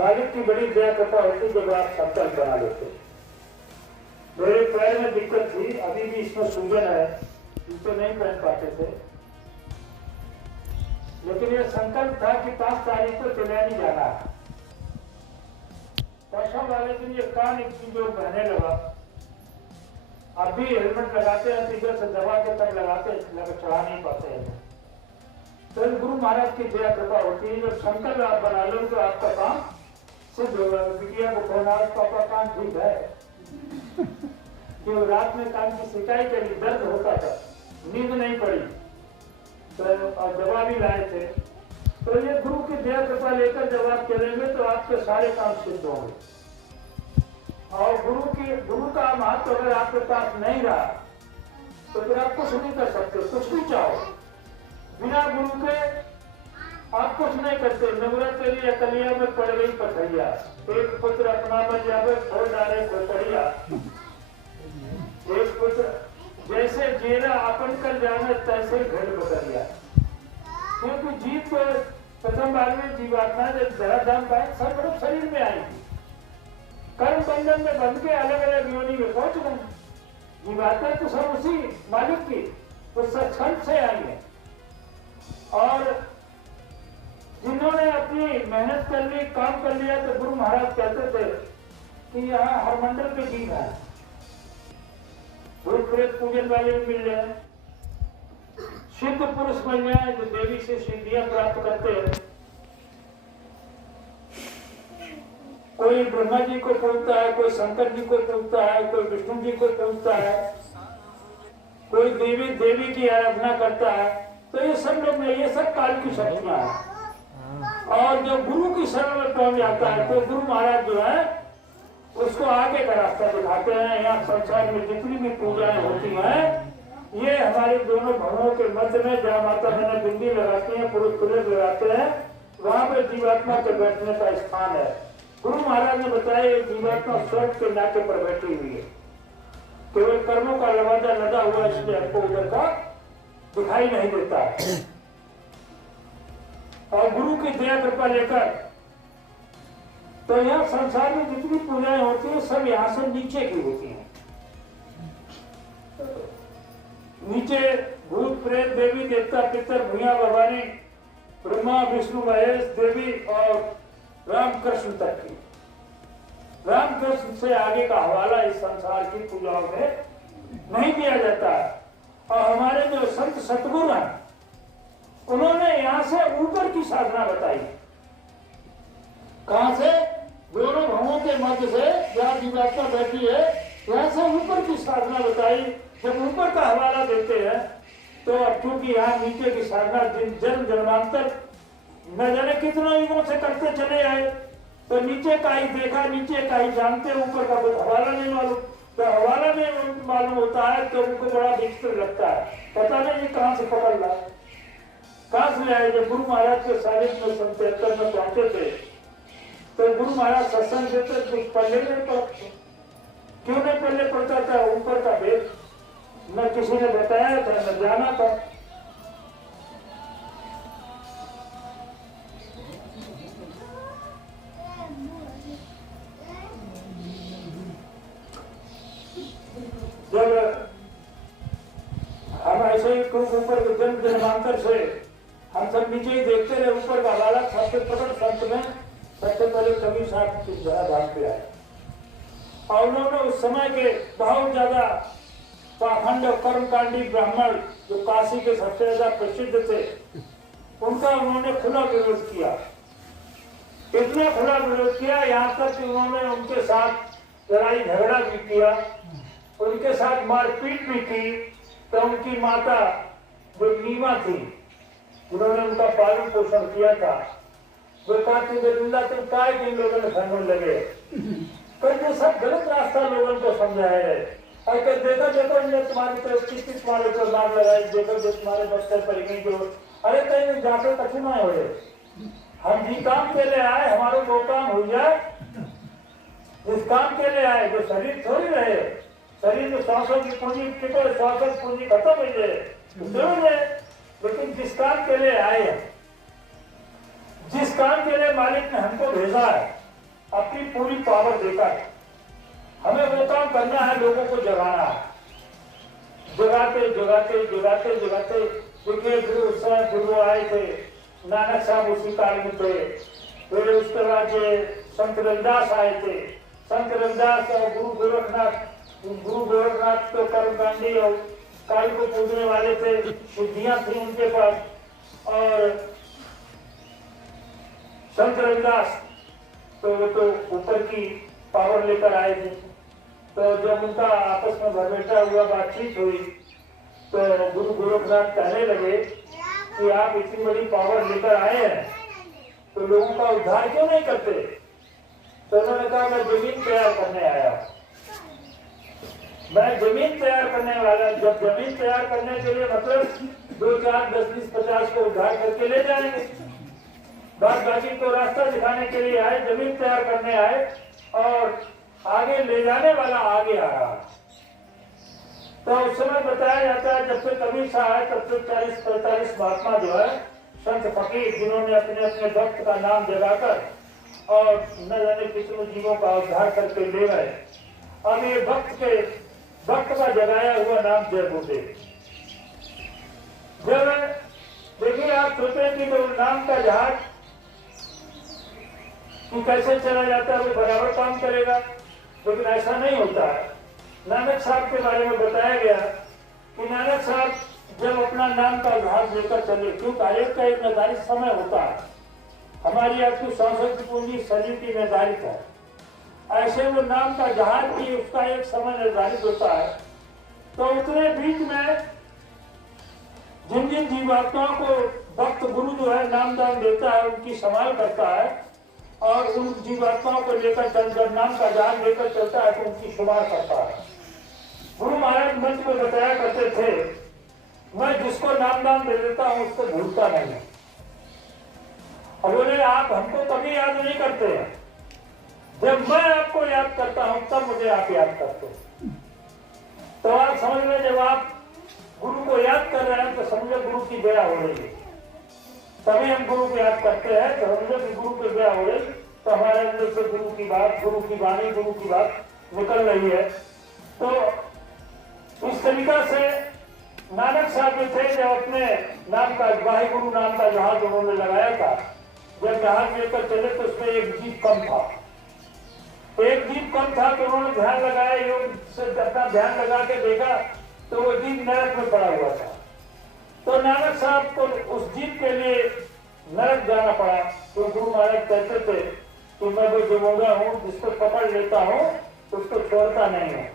मालिक की बड़ी दया कृपा होती जब आप संकल्प बना लेते। मेरे पैर में दिक्कत थी, अभी भी इसमें सूजन है, जूते नहीं पहन पाते थे, लेकिन ये संकल्प था कि 5 तारीख को चलियानी जाना है। परसों वाले दिन ये कान एक जो बहने लगा, अभी हेलमेट लगाते हैं इधर से दबा के तक लगाते चढ़ा नहीं पाते हैं। तो गुरु महाराज की दया कृपा होती है, जब संकल्प आप बना लो तो आपका काम सिद्ध होगा। बिटिया को कहना पापा कान ठीक है कि रात में कान की शिकायत करी, दर्द होता था, नींद नहीं पड़ी, तो और दवा भी लाए थे। तो ये गुरु की दया कृपा लेकर जब आप चलेंगे तो आपके सारे काम सिद्ध होंगे। और गुरु का महत्व अगर आपके पास नहीं रहा तो फिर आप कुछ नहीं कर सकते, कुछ भी चाहो बिना गुरु के आप कुछ नहीं करते। नवरत के लिए कलिया में पड़ गई पथरिया, एक पुत्र अपना में जावे छोड़ डाले खोपड़िया, एक पुत्र जैसे जेरा अपन कर जाने तैसे घर बदलिया। क्योंकि जीव को प्रथम बार में जीवात्मा जब धराधाम पाए सब शरीर में आएगी, कर्म बंधन में बंध के अलग अलग योनि में पहुंच गए। जीवात्मा तो सब उसी मालिक की उस सचखंड से आई है। और जिन्होंने अपनी मेहनत कर ली, काम कर लिया, तो गुरु महाराज कहते थे कि यहाँ हर मंडल के जीव है, भूत प्रेत पूजन वाले भी मिल जाए, सिद्ध पुरुष बन जाए जो देवी से सिद्धियां प्राप्त करते हैं। कोई ब्रह्मा जी को पूजता है, कोई शंकर जी को पूजता है, कोई विष्णु जी को पूजता है, कोई देवी की आराधना करता है। तो ये सब लोग नहीं, ये सब काल की शक्तियां हैं। और जो गुरु की शरण में पहुंच जाता है तो गुरु महाराज जो है उसको आगे का रास्ता दिखाते हैं। यहाँ संसार में जितनी भी पूजाएं होती हैं, ये हमारे दोनों भवनों के मध्य में जहाँ माता मैंने बिंदी लगाती है, पुरुष पुरुष लगाते हैं, वहां पे जीवात्मा के बैठने का स्थान है। गुरु महाराज ने बताया जीवात्मा स्वर्ग के नाके पर बैठी हुई है, केवल कर्मों का लवादा लगा हुआ, इसलिए आपको उधर का दिखाई नहीं देता। और गुरु की दया कृपा लेकर तो यहाँ संसार में जितनी पूजाएं होती है सब यहाँ से नीचे की होती हैं। नीचे भूत प्रेत देवी देवता पितर भूया भवानी ब्रह्मा विष्णु महेश देवी और रामकृष्ण तक की। रामकृष्ण से आगे का हवाला इस संसार की पूजाओं में नहीं दिया जाता। और हमारे जो संत सतगुरु हैं उन्होंने यहाँ से ऊपर की साधना बताई। कहां से? दोनों भवों के मध्य से जहाँ जीवात्मा बैठी है, यहाँ से ऊपर की साधना बताई। जब ऊपर का हवाला देते हैं तो अब चूंकि यहाँ नीचे की साधना जन्म जन्मांतर न जाने कितना युगों से करते चले आए, तो नीचे का ही देखा, नीचे का ही जानते, ऊपर का कुछ हवाला नहीं मालूम। तो हवाला में मालूम होता है तो उनको बड़ा विचित्र लगता है, पता नहीं ये कहाँ से पकड़ ला, कहाँ से आए। जब गुरु महाराज के सानिध्य में 1973 में पहुंचे थे तो गुरु महाराज सत्संग देते कुछ पढ़ने नहीं पड़ते, क्यों नहीं पढ़ने पड़ता था? ऊपर का भेद न किसी ने बताया था न जाना था। जब हम ऐसे ही ऊपर के जन्म जन्मांतर से हम सब नीचे ही देखते रहे, ऊपर का हवाला सबसे प्रकट संत में सबसे पहले कबीर साहब की धाम पे आए। और उन्होंने उस समय के बहुत ज्यादा पाखंड और कर्मकांडी ब्राह्मण जो काशी के सबसे ज्यादा प्रसिद्ध थे, उनका उन्होंने खुला विरोध किया। इतना खुला विरोध किया यहाँ तक कि उन्होंने उनके साथ लड़ाई झगड़ा भी किया, उनके साथ मारपीट भी की। तो उनकी माता जो नीमा थी, उन्होंने उनका पालन पोषण किया था, वो कहती गोविंदा तुम काय जिन लोगों ने समझ लगे, पर ये सब गलत रास्ता लोगों को समझाया है। और देखो देखो ये तुम्हारे तो किस तुम्हारे को नाम लगाई, देखो जो तुम्हारे बच्चे पड़ गई जो, अरे कहीं जाकर कठिन ना हो, हम जी काम के लिए आए, हमारे वो काम हो जाए, इस काम के लिए आए जो शरीर थोड़ी रहे, शरीर में सांसों की पूंजी टिको, सांसों की पूंजी खत्म हो जाए जरूर है, लेकिन जिस काम के लिए आए, जिस काम के लिए मालिक ने हमको भेजा है, अपनी पूरी पावर देकर हमें वो काम करना है, लोगों को जगाना है। जगाते जगाते जगाते जगाते देखिए गुरु उस समय गुरु आए थे, नानक साहब उसी काल में थे। फिर उसके बाद संत रविदास आए थे। संत रविदास और गुरु गोरखनाथ तो कर्मकांडी और काल को पूजने वाले थे, सिद्धियां थी उनके पास। और संत रविदास तो वो तो ऊपर की पावर लेकर आए थे। तो जब उनका आपस में भरभेटा हुआ, बातचीत हुई, तो गुरु गोरखनाथ कहने लगे कि आप इतनी बड़ी पावर लेकर आए हैं तो लोगों का उद्धार क्यों नहीं करते? तो उन्होंने कहा मैं जमीन तैयार करने आया, मैं जमीन तैयार करने वाला। जब जमीन तैयार करने के लिए मतलब 2, 4, 10, 20, 50 को उद्धार करके ले जाएंगे, बात बाकी तो रास्ता दिखाने के लिए आए, जमीन तैयार करने आए और आगे ले जाने वाला आगे आ रहा। तो उस समय बताया जाता है जब से कबीर साहब आए तब से 40-45 महात्मा जो है संत फकीर, जिन्होंने अपने अपने भक्त का नाम जगाकर और न जाने कितने जीवों का उद्धार करके ले गए। अब ये भक्त का जगाया हुआ नाम जय गुरुदेव। जब देखिए आप सोचे कि जो नाम का जहाज कि कैसे चला जाता है वो बराबर काम करेगा, लेकिन ऐसा नहीं होता है। नानक साहब के बारे में बताया गया कि नानक साहब जब अपना नाम का जहाज लेकर चले, क्योंकि आयोग का एक निर्धारित समय होता है, हमारी आपकी सांसद पूंजी शरीर की निर्धारित है, ऐसे वो नाम का जहाज भी उसका एक समय निर्धारित होता है। तो उतने बीच में जिन जिन जीवात्माओं को भक्त गुरु जो है नामदान देता है उनकी संभाल करता है और उन जीवात्माओं को लेकर जब नाम का जहाज लेकर चलता है तो उनकी शुमार करता है। गुरु महाराज मंच में बताया करते थे, मैं जिसको नामदान दे देता हूँ उसको भूलता नहीं। और बोले आप हमको कभी याद नहीं करते हैं, जब मैं आपको याद करता हूँ तब मुझे आप याद करते हैं। तो आप समझ लें जब आप गुरु को याद कर रहे हैं तो समझो गुरु की दया हो रही है, तभी हम गुरु को याद करते हैं। तो समझो कि गुरु की दया हो रही तो हमारे अंदर से गुरु की बात, गुरु की वाणी, गुरु की बात निकल रही है। तो इस तरीका से नानक साहब जो थे जब अपने नाम का वाहे गुरु नाम का जहाज उन्होंने लगाया था, जब जहाज लेकर चले तो उसमें एक जीप कम था, एक जीप कम था। तो उन्होंने ध्यान लगाया, योग से अपना ध्यान लगा के देखा तो वो जीप नरक में पड़ा हुआ था। तो नानक साहब को उस जीप के लिए नरक जाना पड़ा। तो गुरु महाराज कहते थे कि मैं वो जमोगा हूँ, जिसको पकड़ लेता हूँ उसको छोड़ता नहीं हूँ।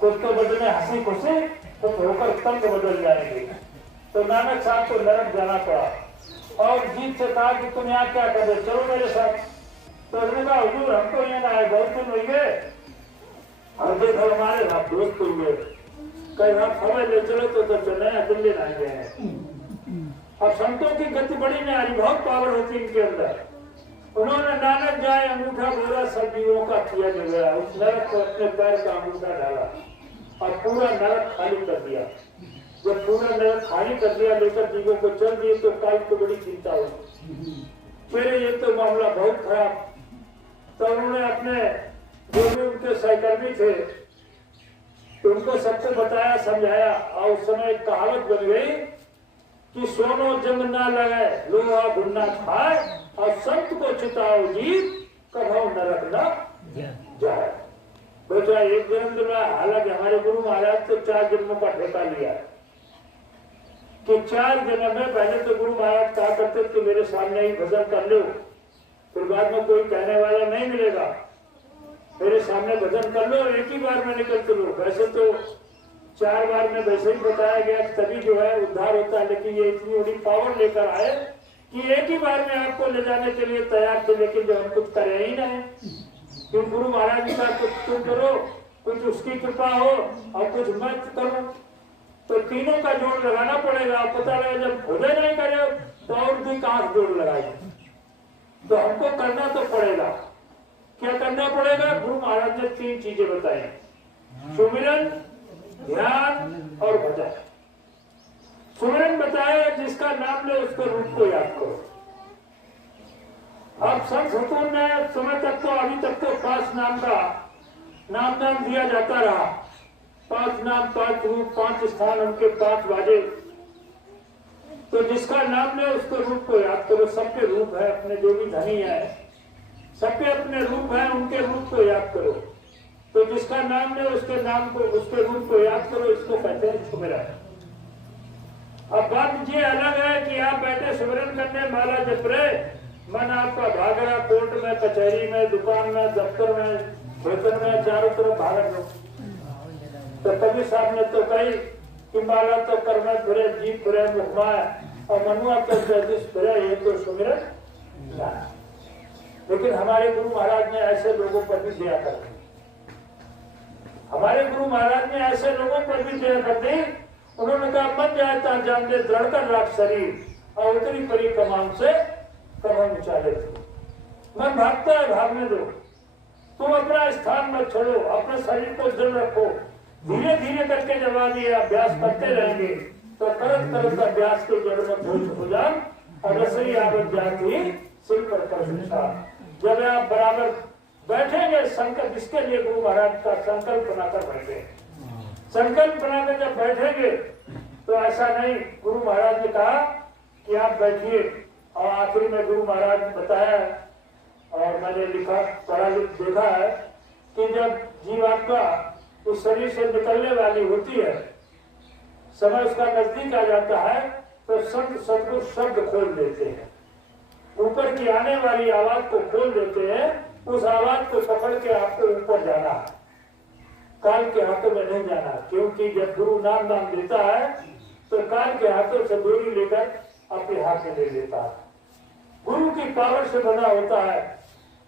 कुछ तो बदले हंसी खुशी तो होकर तंग बदल जाएंगे। तो नानक साहब को नरक जाना पड़ा और जीप से कहा कि तुम यहाँ क्या कर रहे, चलो मेरे साथ। तो उसने कहा हुजूर हमको यहाँ ना आए, बहुत दिन हुई गए और देखो हमारे आप दोस्त हुए, कहीं आप समय ले चलो तो चले दिल्ली ना गए हैं। अब संतों की गति बड़ी नहीं आ रही, बहुत पावर होती इनके अंदर। उन्होंने नानक जाए अंगूठा बोला, सब जीवों का किया गया, उस नरक को अपने पैर का अंगूठा डाला और पूरा नरक खाली कर दिया। जब पूरा नरक खाली कर दिया, लेकर जीवों को चल दिए तो काल को बड़ी चिंता हुई, मेरे ये तो मामला बहुत खराब। तो उन्होंने अपने जो भी उनके सहकर्मी थे तो उनको सबको बताया, समझाया और उस समय एक कहावत बन गई कि सोनो जंग ना लगे, लोहा भुन्ना खाए और संत को चिताओ जीव, कभो नरक न जाए। बेटा एक जन्म दिला, हालांकि हमारे गुरु महाराज तो 4 जन्मों का ठेका लिया कि 4 जन्म में। पहले तो गुरु महाराज कहा करते कि मेरे सामने ही भजन कर लो, फिर बाद में कोई कहने वाला नहीं मिलेगा, मेरे सामने भजन कर लो, एक ही बार में निकल चलो। वैसे तो 4 बार में वैसे ही बताया गया तभी जो है उद्धार होता है, लेकिन ये इतनी बड़ी पावर लेकर आए कि एक ही बार में आपको ले जाने के लिए तैयार थे, लेकिन जो हम कुछ करे ही नहीं। क्यों गुरु महाराज जी का कुछ तुम करो, कुछ उसकी कृपा हो और कुछ मत करो, तो तीनों का जोड़ लगाना पड़ेगा। पता लगा जब खुदे नहीं करे तो और भी कहाँ जोड़ लगाए, तो हमको करना तो पड़ेगा। क्या करना पड़ेगा? गुरु महाराज ने 3 चीजें बताई, सुमिरन, ध्यान और भजन। सुमिरन बताया जिसका नाम ले उसको रूप को याद करो। अब संतों ने समय अभी तक तो 5 नाम का नाम दिया जाता रहा। 5 नाम, 5 रूप, 5 स्थान, उनके 5 वादे। तो जिसका नाम ले उसके रूप को याद करो। सबके रूप है, अपने जो भी धनी है सबके अपने रूप है, उनके रूप को याद करो। तो जिसका नाम ले उसके नाम को, उसके रूप को याद करो। इसको कहते हैं सुमिरन। अब बात ये अलग है कि आप बैठे सुमिरन करने, माला जप रहे, मन आपका भाग रहा कोर्ट में, कचहरी में, दुकान में, दफ्तर में, वेतन में, चारों तरफ भाग लो। तो कभी साहब ने तो कही कि माला तो कर में फिरे, जीप फिरे, मुखमाए, और मनुआ तो जगदीश फिरे, ये तो सुमिरन। लेकिन हमारे गुरु महाराज ने ऐसे लोगों पर भी दया कर दी। हमारे गुरु महाराज ने ऐसे लोगों पर भी दया कर दी। उन्होंने कहा मन जाए जान दे, दृढ़ कर राख शरीर, और उतरी परी कमान से कमर उछाले थे। मन भागता है, भागने दो। तुम अपना स्थान मत छोड़ो, अपने शरीर को दृढ़ रखो। धीरे धीरे करके जब आप ये अभ्यास करते रहेंगे तो करत करत अभ्यास के जड़ में भोज हो जान, और रसोई आवत जाती सिर पर कर। जब आप बराबर बैठेंगे, संकल्प, इसके लिए गुरु महाराज का संकल्प बनाकर बैठे। संकल्प बनाकर जब बैठेंगे तो ऐसा नहीं, गुरु महाराज ने कहा कि आप बैठिए, और आखिरी में गुरु महाराज ने बताया, और मैंने लिखा पढ़ा देखा है कि जब जीवात्मा उस शरीर से निकलने वाली होती है, समय उसका नजदीक आ जाता है, तो संत सदगुरु शब्द खोल देते हैं, ऊपर की आने वाली आवाज को खोल देते हैं। उस आवाज को पकड़ के आपको ऊपर जाना है, काल के हाथों में नहीं जाना। क्योंकि जब गुरु नाम देता है तो काल के हाथों से डोरी लेकर अपने हाथ में ले लेता है। गुरु की पावर से बना होता है।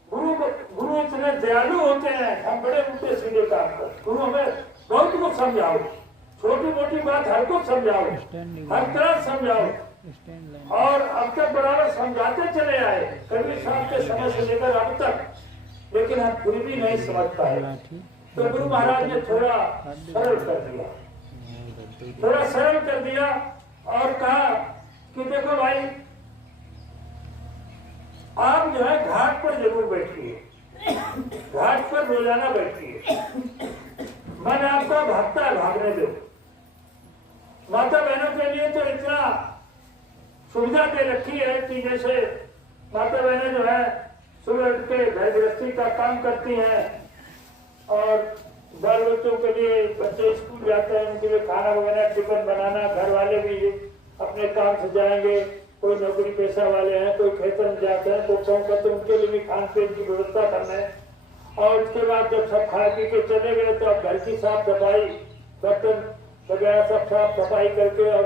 गुरु इतने दयालु होते हैं, हम बड़े उल्टे सीधे काम करते। गुरु हमें बहुत कुछ समझाओ, छोटी मोटी बात हर कुछ समझाओ, हर तरह समझाओ, और अब तक बराबर समझाते चले आए, कभी साहब के समय से लेकर अब तक, लेकिन हम फिर भी नहीं समझ पाए। तो गुरु महाराज ने थोड़ा सरल कर दिया, थोड़ा सरल कर दिया, और कहा कि देखो भाई, आप जो है घाट पर जरूर बैठिए, घाट पर रोजाना बैठिए। मन आपका भागता है, भागने दो। माता बहनों के लिए तो इतना सुविधा दे रखी है कि जैसे माता बहनें जो है सुबह उठ के घर गृहस्थी का काम करती हैं, और बाल बच्चों के लिए, बच्चे स्कूल जाते हैं, उनके लिए खाना वगैरह, टिफिन बनाना, घर वाले भी अपने काम से जाएंगे, कोई नौकरी पेशा वाले हैं, कोई खेतों में जाते हैं, कोई काम करते हैं, उनके लिए भी खान पीन की व्यवस्था करना है। और उसके बाद जब सब खा पी के चले गए तो अब घर की साफ सफाई, बर्तन वगैरह सब साफ सफाई करके, और